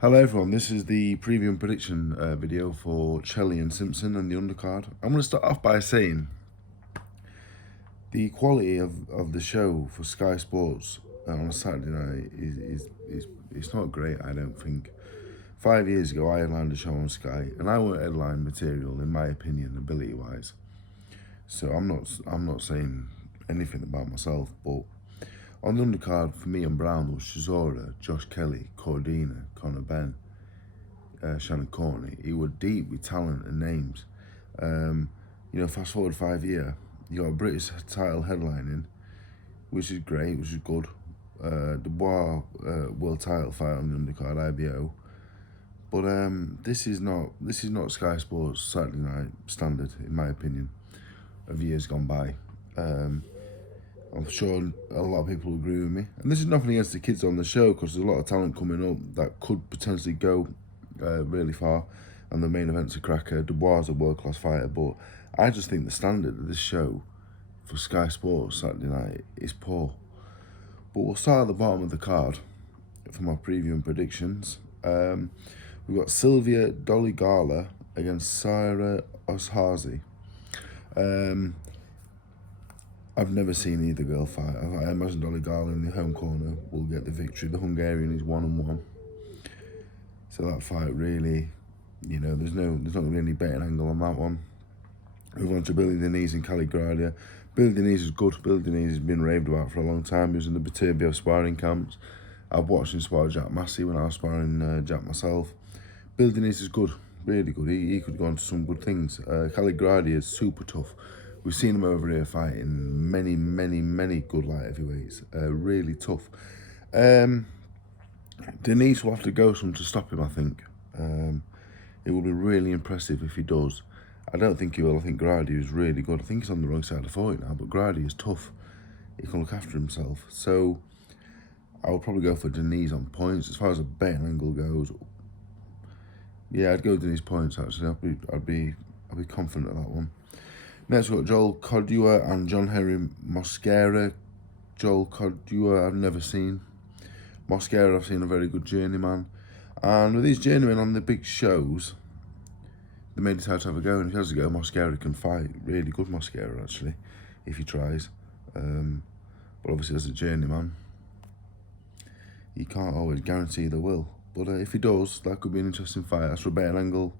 Hello everyone, this is the preview and prediction video for Chelli and Simpson and the undercard. I'm going to start off by saying the quality of the show for Sky Sports on a Saturday night is it's not great, I don't think. 5 years ago I headlined a show on Sky and I weren't headline material in my opinion, ability wise. So I'm not saying anything about myself, but on the undercard for me and Brown there was Chisora, Josh Kelly, Cordina, Connor Ben, Shannon Courtney. He was deep with talent and names. Fast forward 5 years, you got a British title headlining, which is great, which is good. Dubois world title fight on the undercard IBO, but this is not Sky Sports Saturday night standard in my opinion of years gone by. I'm sure a lot of people agree with me, and this is nothing against the kids on the show because there's a lot of talent coming up that could potentially go really far, and the main event's a cracker. Dubois is a world-class fighter, but I just think the standard of this show for Sky Sports Saturday night is poor. But we'll start at the bottom of the card for my preview and predictions. We've got Sylvia Dolly Gala against Sarah Oshazi. I've never seen either girl fight. I imagine Dolly Gala in the home corner will get the victory. The Hungarian is 1-1. So that fight really, there's not going to be any betting angle on that one. Move on to Billy Denise and Cali Gradia. Billy Denise is good. Billy Denise has been raved about for a long time. He was in the Batavia sparring camps. I've watched him spar Jack Massey when I was sparring Jack myself. Billy Denise is good, really good. He could go on to some good things. Cali Gradia is super tough. We've seen him over here fighting many good light heavyweights. Really tough. Denise will have to go some to stop him, I think. It will be really impressive if he does. I don't think he will. I think Grady is really good. I think he's on the wrong side of 40 now, but Grady is tough. He can look after himself. So I would probably go for Denise on points. As far as a betting angle goes, yeah, I'd go Denise points actually. I'd be confident of that one. Next we've got Joel Cordua and John Henry Mosquera. Joel Cordua I've never seen. Mosquera I've seen a very good journeyman. And with these journeymen on the big shows, they may decide to have a go, and if he has a go, Mosquera can fight. Really good Mosquera actually, if he tries. But obviously as a journeyman, you can't always guarantee they will. But if he does, that could be an interesting fight. As for a betting angle,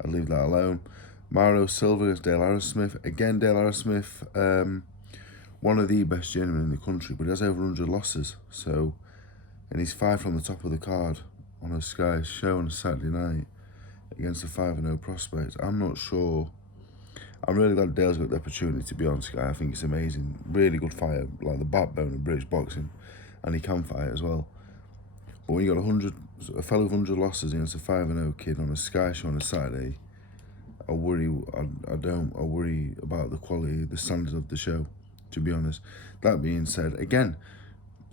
I'd leave that alone. Mario Silva against Dale Arrowsmith. Again, Dale Arrowsmith, one of the best journeymen in the country, but he has over 100 losses. So, and he's 5 from the top of the card on a Sky show on a Saturday night against a 5-0 prospect. I'm not sure. I'm really glad Dale's got the opportunity to be on Sky. I think it's amazing. Really good fighter, like the backbone of British boxing, and he can fight as well. But when you got a fellow with 100 losses against a 5-0 kid on a Sky show on a Saturday, I worry about the quality, the standards of the show, to be honest. That being said, again,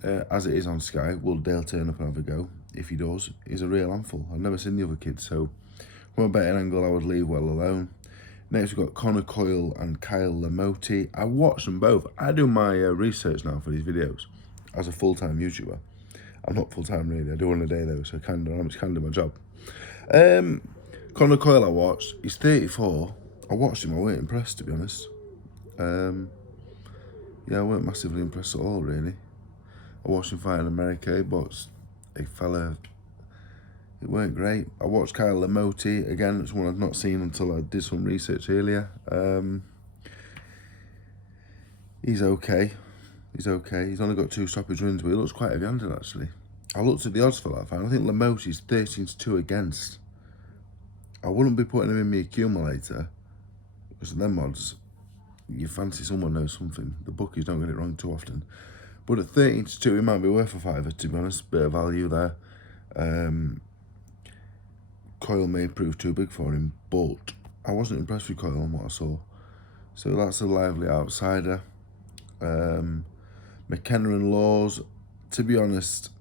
as it is on Sky, will Dale turn up and have a go? If he does, he's a real handful. I've never seen the other kids, so from a betting angle, I would leave well alone. Next, we've got Connor Coyle and Kyle Lamoti. I watched them both. I do my research now for these videos as a full-time YouTuber. I'm not full-time really, I do one a day though, so I can do my job. Connor Coyle I watched, he's 34. I watched him, I weren't impressed to be honest. Yeah, I weren't massively impressed at all really. I watched him fight in America, but a fella, it weren't great. I watched Kyle Lamoti, again, it's one I've not seen until I did some research earlier. He's okay. He's only got 2 stoppage wins, but he looks quite heavy-handed actually. I looked at the odds for that fight. I think Lamoti's 13-2 against. I wouldn't be putting him in my accumulator because of them odds, you fancy someone knows something. The bookies don't get it wrong too often. But at 13-2, he might be worth a fiver, to be honest. Bit of value there. Coyle may prove too big for him, but I wasn't impressed with Coyle on what I saw. So that's a lively outsider. McKenna and Laws, to be honest,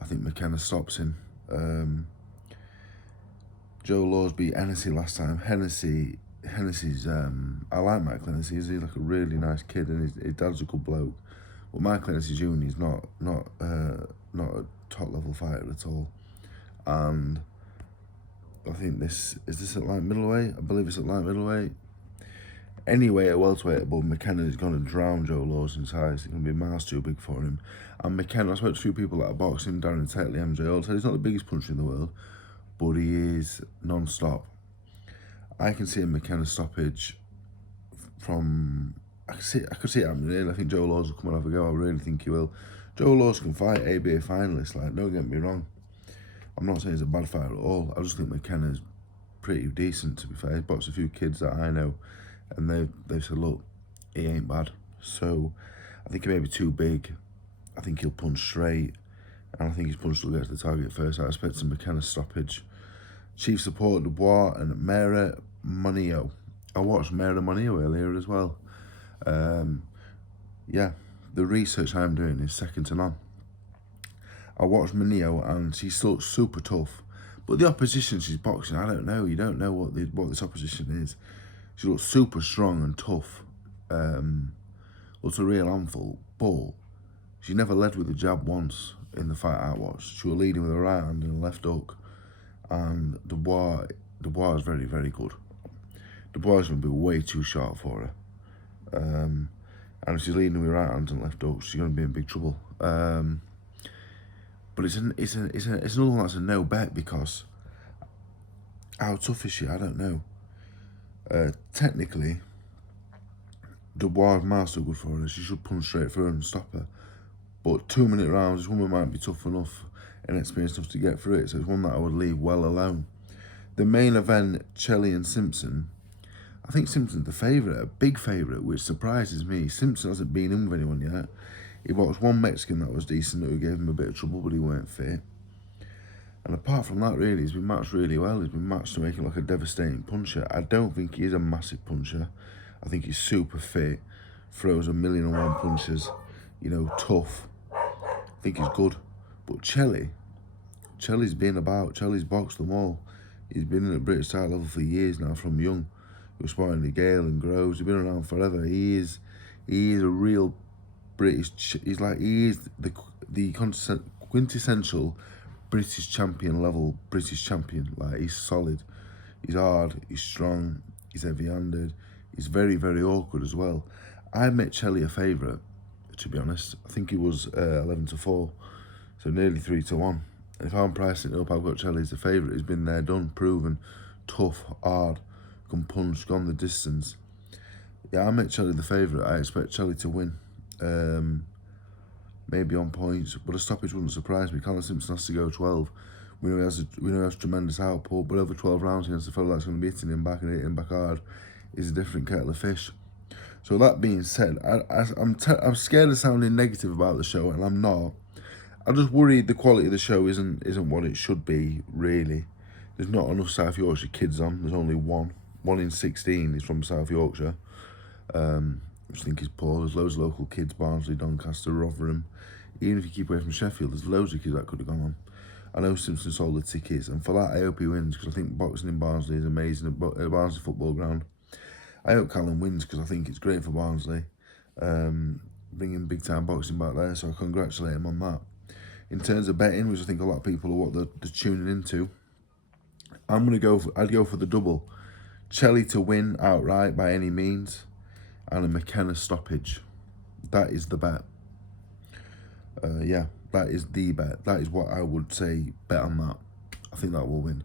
I think McKenna stops him. Joe Laws beat Hennessy last time. Hennessy's, I like Mike Hennessy. He's like a really nice kid, and his dad's a good bloke. But Mike Hennessy Jr. is not a top level fighter at all. and I think is this at light middleweight? I believe it's at light middleweight. Anyway, at welterweight above, McKenna is going to drown Joe Laws in size. It's going to be miles too big for him. And McKenna, I spoke to a few people that are boxing, Darren Tetley, MJ, all said he's not the biggest puncher in the world, but he is non-stop. I can see a McKenna stoppage from... I could see it happening really. I think Joe Laws will come and have a go. I really think he will. Joe Laws can fight ABA finalists, like, don't get me wrong. I'm not saying he's a bad fighter at all. I just think McKenna's pretty decent, to be fair. He's boxed a few kids that I know, and they've said, look, he ain't bad. So I think he may be too big. I think he'll punch straight, and I think his punch will get to the target first. I expect some McKenna stoppage. Chief support, Dubois and Mera Monio. I watched Mera Monio earlier as well. Yeah, the research I'm doing is second to none. I watched Monio and she looks super tough, but the opposition she's boxing, I don't know. You don't know what this opposition is. She looks super strong and tough. Looks a real handful, but she never led with a jab once in the fight I watched. She was leading with a right hand and a left hook, and Dubois is very, very good. Dubois is going to be way too sharp for her. And if she's leading with right hand and left hook, she's going to be in big trouble. But it's another one that's a no bet, because how tough is she? I don't know. Technically, Dubois is miles too good for her. She should punch straight through and stop her. But 2-minute rounds, this woman might be tough enough and experienced enough to get through it. So it's one that I would leave well alone. The main event, Chelli and Simpson. I think Simpson's the favourite, a big favourite, which surprises me. Simpson hasn't been in with anyone yet. He boxed one Mexican that was decent, who gave him a bit of trouble, but he weren't fit. And apart from that, really, he's been matched really well. He's been matched to make him like a devastating puncher. I don't think he is a massive puncher. I think he's super fit, throws 1,000,001 punches, you know, tough. I think he's good. But Chelli's been about. Chelli's boxed them all. He's been in at British title level for years now, from young. He was sparring the Gale and Groves. He's been around forever. He is a real British. He is the quintessential British champion level British champion. Like, he's solid, he's hard, he's strong, he's heavy-handed, he's very, very awkward as well. I met Chelli a favourite, to be honest. I think he was 11-4, so nearly 3-1. And if I'm pricing it up, I've got Chelli as a favourite. He's been there, done, proven, tough, hard, can punch, gone the distance. Yeah, I make Chelli the favourite. I expect Chelli to win. Maybe on points, but a stoppage wouldn't surprise me. Chelli Simpson has to go 12. We know he has tremendous output, but over 12 rounds against a fellow that's going to be hitting him back and hitting him back hard is a different kettle of fish. So that being said, I'm scared of sounding negative about the show, and I'm not. I'm just worried the quality of the show isn't what it should be, really. There's not enough South Yorkshire kids on. There's only one. 1 in 16 is from South Yorkshire. I just think it's poor. There's loads of local kids, Barnsley, Doncaster, Rotherham. Even if you keep away from Sheffield, there's loads of kids that could have gone on. I know Simpson sold the tickets, and for that I hope he wins, because I think boxing in Barnsley is amazing, at Barnsley football ground. I hope Callum wins, because I think it's great for Barnsley, bringing big time boxing back there, so I congratulate him on that. In terms of betting, which I think a lot of people are what they're tuning into, I'd go for the double. Chelli to win outright by any means, and a McKenna stoppage. That is the bet. Yeah, that is the bet. That is what I would say, bet on that. I think that will win.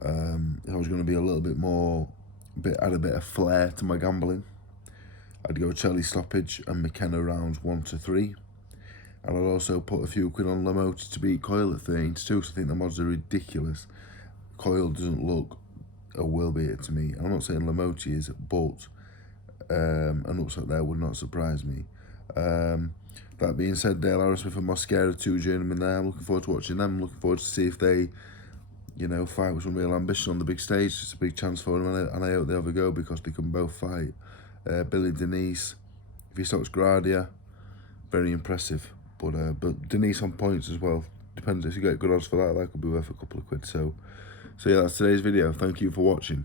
If I was going to be a little bit more, add a bit of flair to my gambling, I'd go Chelli stoppage and McKenna rounds 1-3. And I'd also put a few quid on Lamoti to beat Coyle at 13-2, so I think the odds are ridiculous. Coyle doesn't look a will beater to me. I'm not saying Lamoti is, but an upset there would not surprise me. That being said, Dale Harrismith and Mosquera, 2 journeymen there. I'm looking forward to watching them. I'm looking forward to see if they, fight with some real ambition on the big stage. It's a big chance for them, and I hope they have a go, because they can both fight. Billy Denise, if he stops Gradia, very impressive. But Denise on points as well. Depends if you get good odds for that. That could be worth a couple of quid. So yeah, that's today's video. Thank you for watching.